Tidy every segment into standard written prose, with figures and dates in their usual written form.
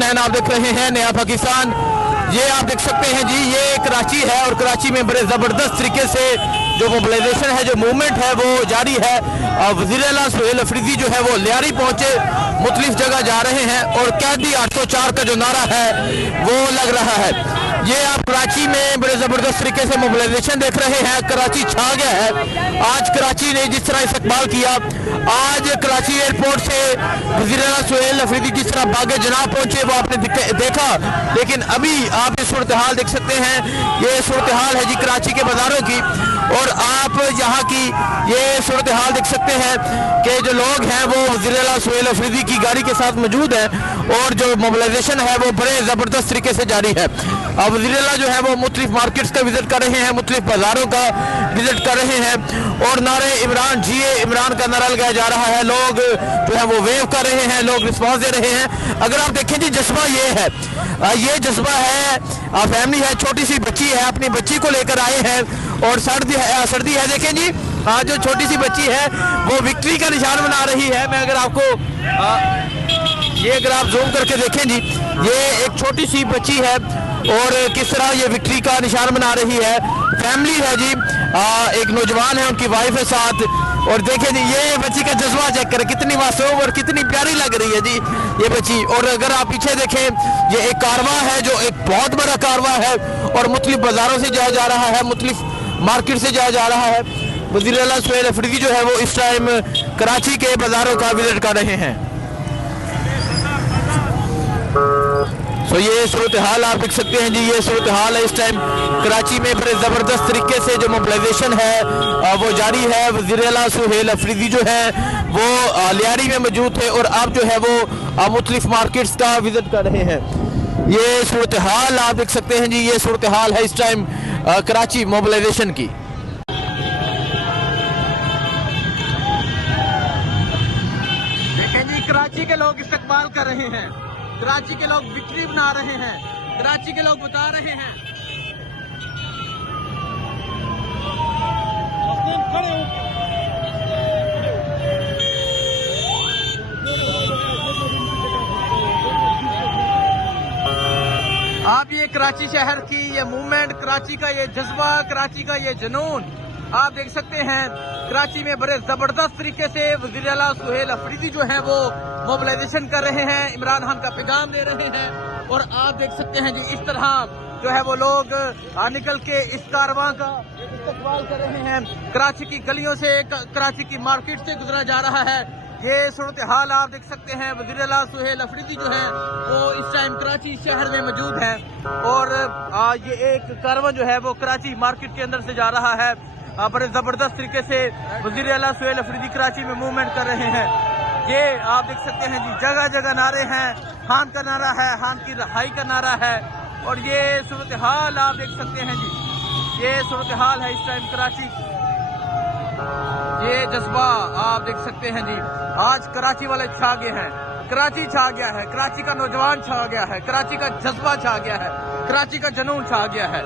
हसनैन, आप देख रहे हैं नया पाकिस्तान। ये आप देख सकते हैं जी, ये कराची है और कराची में बड़े ज़बरदस्त तरीके से जो मोबिलाइजेशन है, जो मूवमेंट है वो जारी है। वज़ीर आला सुहेल अफरीदी जो है वो लियारी पहुंचे, मुख्तलिफ जगह जा रहे हैं और कैदी 804 का जो नारा है वो लग रहा है। ये आप कराची में बड़े ज़बरदस्त तरीके से मोबिलाइजेशन देख रहे हैं। कराची छा गया है। आज कराची ने जिस तरह इस्तकबाल किया, आज कराची एयरपोर्ट से वज़ीर आला सुहेल अफरीदी जिस तरह बागे जनाब पहुंचे वो आपने देखा। लेकिन अभी आप ये सूरत हाल देख सकते हैं, ये सूरत हाल है जी कराची के बाज़ारों की। और आप यहाँ की ये सूरत हाल देख सकते हैं कि जो लोग हैं वो वज़ीर आला सुहेल अफरीदी की गाड़ी के साथ मौजूद हैं और जो मोबिलाइजेशन है वो बड़े ज़बरदस्त तरीके से जारी है। अब वज़ीर आला जो है वो मुख्तलिफ मार्केट्स का विजिट कर रहे हैं, मुख्तलिफ बाज़ारों का विजिट कर रहे हैं और नारे इमरान जिए इमरान का नारा लगाया जा रहा है। लोग जो है वो वेव कर रहे हैं, लोग रिस्पॉन्स दे रहे हैं। अगर आप देखें जी, जज्बा ये है, ये जज्बा है, फैमिली है, छोटी सी बच्ची है, अपनी बच्ची को लेकर आए हैं और सर्दी है। देखें जी, जो छोटी सी बच्ची है वो विक्ट्री का निशान बना रही है। मैं अगर आपको ये अगर आप जूम करके देखें जी, ये एक छोटी सी बच्ची है और किस तरह ये विक्ट्री का निशान बना रही है। फैमिली है जी, एक नौजवान है, उनकी वाइफ है साथ। और देखें जी, ये बच्ची का जज्बा चेक करें, कितनी मासूम और कितनी प्यारी लग रही है जी ये बच्ची। और अगर आप पीछे देखें, ये एक कारवां है जो एक बहुत बड़ा कारवां है और मुख्तलिफ बाज़ारों से जाया जा रहा है, मुख्तलिफ मार्केट से जाया जा रहा है। वज़ीर आला सुहेल अफरीदी जो है वो इस टाइम कराची के बाज़ारों का विजिट कर रहे हैं। तो ये सूरत हाल आप देख सकते हैं जी, ये सूरत हाल है इस टाइम कराची में। बड़े ज़बरदस्त तरीके से जो मोबिलाइजेशन है वो जारी है। वज़ीर आला सुहेल अफरीदी जो है वो लियारी में मौजूद थे और अब जो है वो मुख्तलिफ मार्केट्स का विजिट कर रहे हैं। ये सूरत हाल आप देख सकते हैं जी, ये सूरत हाल है इस टाइम कराची मोबिलाइजेशन की। देखें जी, कराची के लोग इस्तकबाल कर रहे हैं, कराची के लोग विक्ट्री बना रहे हैं, कराची के लोग बता रहे हैं। आप ये कराची शहर की ये मूवमेंट, कराची का ये जज्बा, कराची का ये जुनून आप देख सकते हैं। कराची में बड़े जबरदस्त तरीके से वज़ीर आला सुहेल अफरीदी जो है वो मोबिलाइजेशन कर रहे हैं, इमरान खान का पैगाम दे रहे हैं। और आप देख सकते हैं जी, इस तरह जो है वो लोग निकल के इस कारवां का इस्तकबाल कर रहे हैं। कराची की गलियों से, कराची की मार्केट से गुजरा जा रहा है। ये सूरत हाल आप देख सकते हैं। वज़ीर आला सुहेल अफरीदी जो है वो इस टाइम कराची शहर में मौजूद है और ये एक कारवां जो है वो कराची मार्केट के अंदर से जा रहा है। बड़े ज़बरदस्त तरीके से वज़ीर आला सुहेल अफरीदी कराची में मूवमेंट कर रहे हैं। ये आप देख सकते हैं जी, जगह जगह नारे हैं, खान का नारा है, खान की रहाई का नारा है। और ये सूरत हाल आप देख सकते हैं जी, ये सूरत हाल है इस टाइम कराची। ये जज्बा आप देख सकते हैं जी, आज कराची वाले छा गए हैं, कराची छा गया है, कराची का नौजवान छा गया है, कराची का जज्बा छा गया है, कराची का जुनून छा गया है।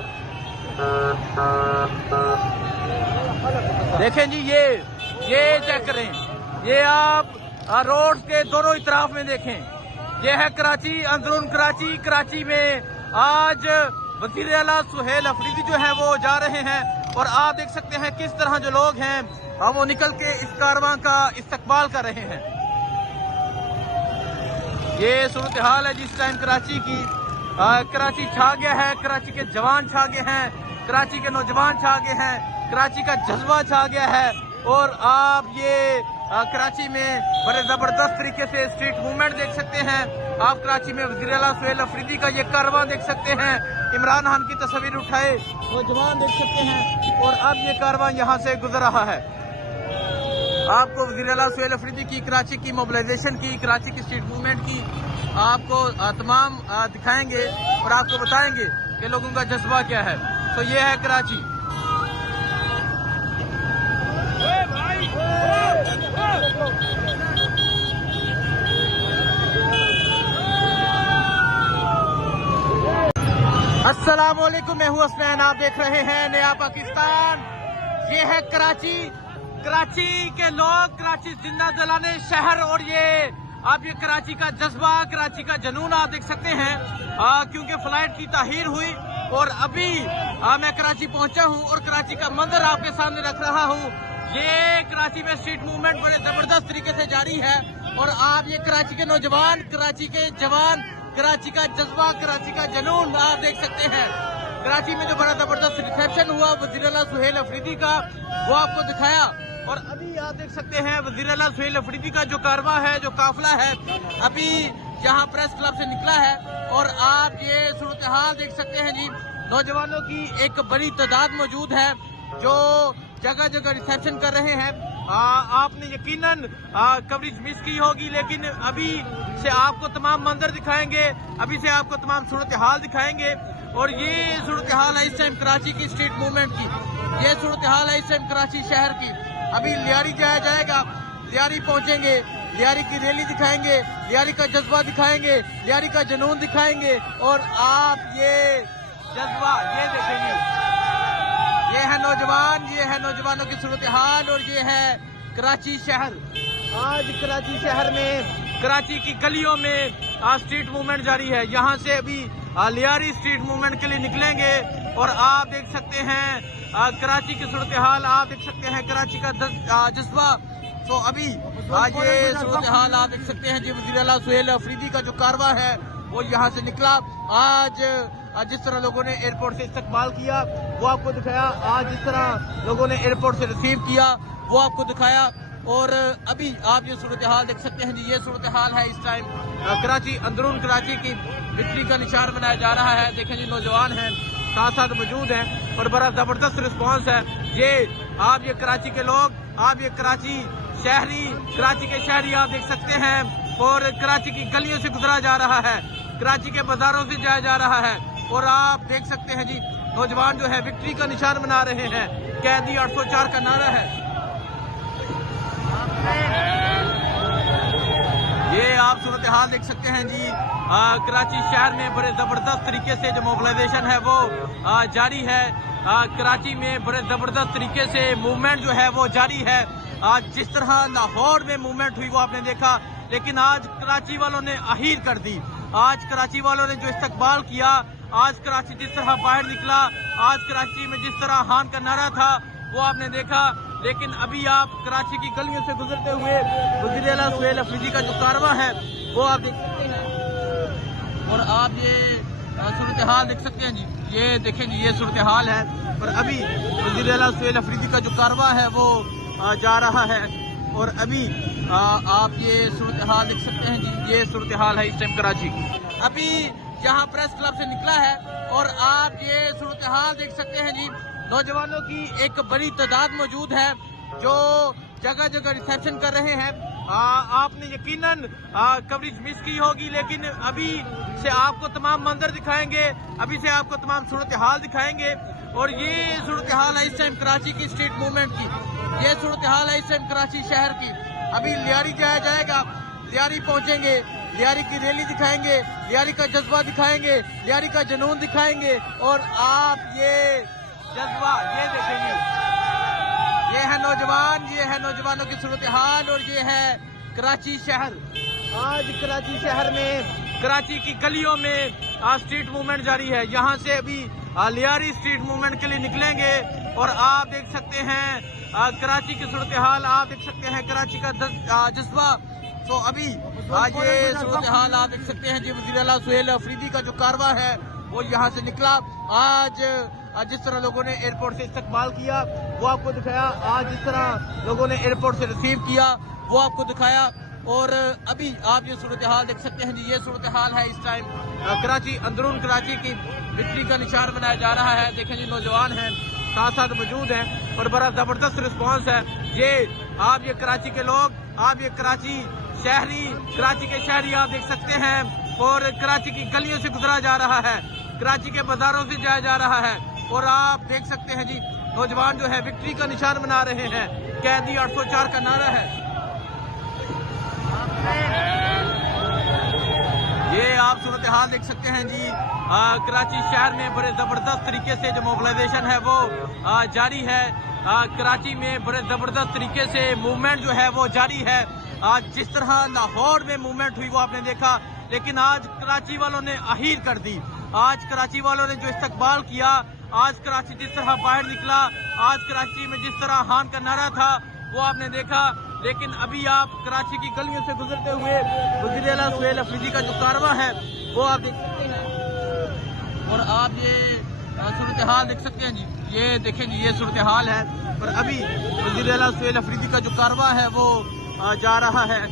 देखें जी, ये चेक करें, ये आप रोड के दोनों इतराफ में देखें, ये है कराची, अंदरून कराची। कराची में आज वज़ीर आला सुहेल अफरीदी जो है वो जा रहे हैं और आप देख सकते हैं किस तरह जो लोग हैं वो निकल के इस कारवां का इस्तकबाल कर रहे हैं। ये सूरत हाल है जिस टाइम कराची की। कराची छा गया है, कराची के जवान छा गए हैं, कराची के नौजवान छा गए हैं, कराची का जज्बा छा गया है। और आप ये कराची में बड़े ज़बरदस्त तरीके से स्ट्रीट मूवमेंट देख सकते हैं। आप कराची में वज़ीर आला सुहेल अफरीदी का ये कारवां देख सकते हैं, इमरान खान की तस्वीर उठाए नौजवान देख सकते हैं और अब ये कारवां यहाँ से गुजर रहा है। आपको वज़ीर आला सुहेल अफरीदी की कराची की मोबिलाइजेशन की, कराची की स्ट्रीट मूवमेंट की आपको तमाम दिखाएंगे और आपको बताएंगे कि लोगों का जज्बा क्या है। तो ये है कराची। अस्सलाम वालेकुम, मैं हूं हसनैन, आप देख रहे हैं नया पाकिस्तान। ये है कराची, कराची के लोग, कराची जिंदा जलाने शहर और ये आप ये कराची का जज्बा, कराची का जुनून आप देख सकते हैं, क्योंकि फ्लाइट की ताहीर हुई और अभी मैं कराची पहुंचा हूं और कराची का मंजर आपके सामने रख रहा हूं। ये कराची में स्ट्रीट मूवमेंट बड़े जबरदस्त तरीके से जारी है और आप ये कराची के नौजवान, कराची के जवान, कराची का जज्बा, कराची का जुनून आप देख सकते हैं। कराची में जो बड़ा जबरदस्त रिसेप्शन हुआ वज़ीर आला सुहेल अफरीदी का, वो आपको दिखाया और अभी आप देख सकते हैं वज़ीर आला सुहेल अफरीदी का जो कारवां है, जो काफिला है, अभी यहाँ प्रेस क्लब से निकला है और आप ये सूरत हाल देख सकते हैं जी। नौजवानों की एक बड़ी तादाद मौजूद है जो जगह जगह रिसेप्शन कर रहे हैं। आपने यकीनन कवरेज मिस की होगी, लेकिन अभी से आपको तमाम मंजर दिखाएंगे, अभी से आपको तमाम सूरत हाल दिखाएंगे। और ये सूरत हाल है इस टाइम कराची की स्ट्रीट मूवमेंट की, ये सूरत हाल है इस टाइम कराची शहर की। अभी लियारी जाया जाएगा, लियारी पहुंचेंगे, लियारी की रैली दिखाएंगे, लियारी का जज्बा दिखाएंगे, लियारी का जुनून दिखाएंगे और आप ये जज्बा ये देखेंगे। ये है नौजवान, ये है नौजवानों की सूरत हाल और ये है कराची शहर। आज कराची शहर में, कराची की गलियों में स्ट्रीट मूवमेंट जारी है। यहाँ से अभी लियारी स्ट्रीट मूवमेंट के लिए निकलेंगे और आप देख सकते हैं कराची की सूरत हाल, आप देख सकते हैं कराची का जज्बा। तो अभी आज ये सूरत हाल आप देख सकते हैं जी। वज़ीर आला सुहेल अफरीदी का जो कारवां है वो यहाँ से निकला। आज जिस तरह लोगों ने एयरपोर्ट से इस्तकबाल किया वो आपको दिखाया, आज जिस तरह लोगों ने एयरपोर्ट से रिसीव किया वो आपको दिखाया। और अभी आप ये सूरत हाल देख सकते हैं जी। ये सूरत हाल है इस टाइम कराची, अंदरून कराची की विक्ट्री का निशान बनाया जा रहा है। देखें जी, नौजवान हैं साथ साथ मौजूद हैं और बड़ा जबरदस्त रिस्पांस है। ये आप ये कराची के लोग, आप ये कराची शहरी, कराची के शहरी आप देख सकते हैं और कराची की गलियों से गुजरा जा रहा है, कराची के बाजारों से जाया जा रहा है और आप देख सकते हैं जी नौजवान जो है विक्ट्री का निशान बना रहे हैं। कैदी 804 का नारा है। ये आप सूरत हाल देख सकते हैं जी। कराची शहर में बड़े जबरदस्त तरीके से जो मोबिलाइजेशन है वो जारी है। कराची में बड़े जबरदस्त तरीके से मूवमेंट जो है वो जारी है। आज जिस तरह लाहौर में मूवमेंट हुई वो आपने देखा, लेकिन आज कराची वालों ने अहीर कर दी। आज कराची वालों ने जो इस्तकबाल किया, आज कराची जिस तरह बाहर निकला, आज कराची में जिस तरह हान का नारा था वो आपने देखा। लेकिन अभी आप कराची की गलियों से गुजरते हुए वज़ीर आला सुहेल अफरीदी का जो कारवां है वो आप देख सकते हैं और आप ये सूरत हाल देख सकते हैं जी। ये देखें जी, ये सूरत हाल है और अभी वज़ीर आला सुहेल अफरीदी का जो कारवां है वो जा रहा है और अभी आप ये सूरत हाल देख सकते हैं जी। ये सूरत हाल है इस टाइम कराची की। अभी यहाँ प्रेस क्लब से निकला है और आप ये सूरत हाल देख सकते हैं जी। नौजवानों की एक बड़ी तादाद मौजूद है जो जगह जगह रिसेप्शन कर रहे हैं। आपने यकीनन कवरेज मिस की होगी, लेकिन अभी से आपको तमाम मंजर दिखाएंगे, अभी से आपको तमाम सूरत हाल दिखाएंगे। और ये सूरत हाल है इस टाइम कराची की स्ट्रीट मूवमेंट की, ये सूरत हाल है इस टाइम कराची शहर की। अभी लियारी जाया जाएगा, लियारी पहुंचेंगे, लियारी की रैली दिखाएंगे, लियारी का जज्बा दिखाएंगे, लियारी का जुनून दिखाएंगे और आप ये जज्बा ये देखेंगे। ये है नौजवान, ये है नौजवानों की सूरत हाल और ये है कराची शहर। आज कराची शहर में, कराची की गलियों में स्ट्रीट मूवमेंट जारी है। यहाँ से अभी लियारी स्ट्रीट मूवमेंट के लिए निकलेंगे और आप देख सकते हैं कराची की सूरत हाल, आप देख सकते हैं कराची का जज्बा। तो अभी आज ये सूरत हाल आप देख सकते हैं जी। वज़ीर आला सुहेल अफरीदी का जो कारवां है वो यहाँ से निकला। आज जिस तरह लोगों ने एयरपोर्ट से इस्तकबाल किया वो आपको दिखाया, आज जिस तरह लोगों ने एयरपोर्ट से रिसीव किया वो आपको दिखाया। और अभी आप ये सूरत हाल देख सकते हैं जी। ये सूरत हाल है इस टाइम कराची, अंदरून कराची की विक्ट्री का निशान बनाया जा रहा है। देखें जी, नौजवान हैं साथ साथ मौजूद हैं और बड़ा जबरदस्त रिस्पांस है। ये आप ये कराची के लोग, आप ये कराची शहरी, कराची के शहरी आप देख सकते हैं और कराची की गलियों से गुजरा जा रहा है, कराची के बाजारों से जाया जा रहा है और आप देख सकते हैं जी नौजवान जो है विक्ट्री का निशान बना रहे हैं। कैदी 804 का नारा है। ये आप सूरत हाल देख सकते हैं जी। कराची शहर में बड़े जबरदस्त तरीके से जो मोबिलाइजेशन है वो जारी है। कराची में बड़े जबरदस्त तरीके से मूवमेंट जो है वो जारी है। आज जिस तरह लाहौर में मूवमेंट हुई वो आपने देखा, लेकिन आज कराची वालों ने अहीर कर दी। आज कराची वालों ने जो इस्तकबाल किया, आज कराची जिस तरह बाहर निकला, आज कराची में जिस तरह हान का नारा था वो आपने देखा। लेकिन अभी आप कराची की गलियों से गुजरते हुए वज़ीर आला सुहेल अफरीदी का जो कारवां है वो आप देख सकते हैं, और आप ये सूरत हाल देख सकते हैं जी। ये देखें जी, ये सूरत हाल है। पर अभी वज़ीर आला सुहेल अफरीदी का जो कारवां है वो जा रहा है,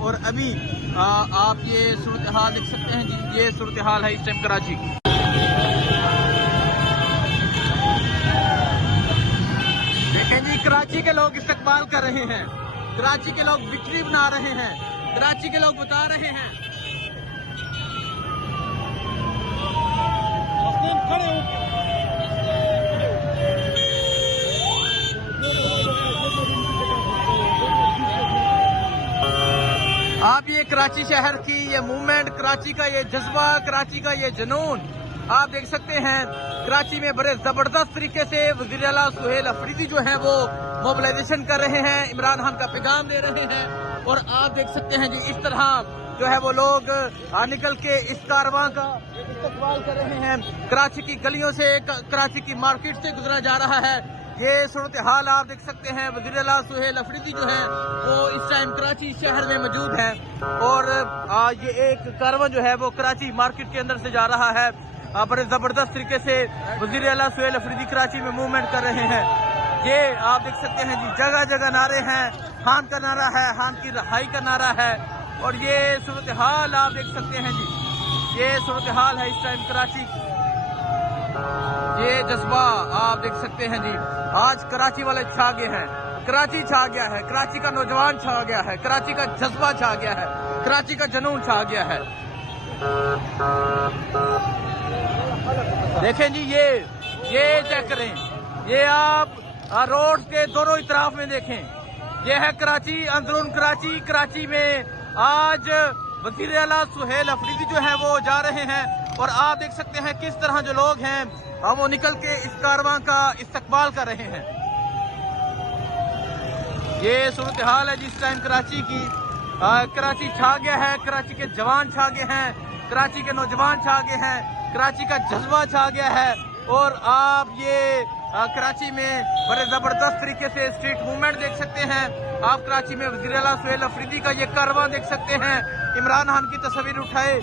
और अभी आप ये सूरत हाल देख सकते हैं जी। ये सूरत हाल है इस टाइम कराची की। देखें जी, कराची के लोग इस्तकबाल कर रहे हैं, कराची के लोग विक्ट्री बना रहे हैं, कराची के लोग बता रहे हैं। आप ये कराची शहर की ये मूवमेंट, कराची का ये जज्बा, कराची का ये जुनून आप देख सकते हैं। कराची में बड़े जबरदस्त तरीके से वज़ीर आला सुहेल अफरीदी जो है वो मोबिलाइजेशन कर रहे हैं, इमरान खान का पैगाम दे रहे हैं, और आप देख सकते हैं जी इस तरह जो है वो लोग निकल के इस कारवां का इस्तकबाल कर रहे हैं। कराची की गलियों से, कराची की मार्केट से गुजरा जा रहा है। ये सूरत हाल आप देख सकते हैं। वज़ीर आला सुहेल अफरीदी जो है वो इस टाइम कराची शहर में मौजूद है, और ये एक कारवां जो है वो कराची मार्केट के अंदर से जा रहा है। बड़े जबरदस्त तरीके से वज़ीर आला सुहेल अफरीदी कराची में मूवमेंट कर रहे हैं। ये आप देख सकते हैं जी, जगह जगह नारे हैं, खान का नारा है, खान की रहाई का नारा है, और ये सूरत हाल आप देख सकते हैं जी। ये सूरत हाल है इस टाइम कराची की। ये जज्बा आप देख सकते हैं जी। आज कराची वाले छा गए हैं, कराची छा गया है, कराची का नौजवान छा गया है, कराची का जज्बा छा गया है, कराची का जुनून छा गया है। देखें जी, ये चेक करें, ये आप रोड के दोनों इतराफ में देखें, ये है कराची, अंदरून कराची। कराची में आज वज़ीर आला सुहेल अफरीदी जो है वो जा रहे हैं, और आप देख सकते हैं किस तरह जो लोग हैं वो निकल के इस कारवां का इस्तकबाल कर रहे हैं। ये सूरत हाल है जिस टाइम कराची की। कराची छा गया है, कराची के जवान छा गए हैं, कराची के नौजवान छा गए हैं, कराची का जज्बा छा गया है, और आप ये कराची में बड़े जबरदस्त तरीके से स्ट्रीट मूवमेंट देख सकते हैं। आप कराची में वज़ीर आला सुहेल अफरीदी का ये कारवां देख सकते हैं। इमरान खान की तस्वीर उठाए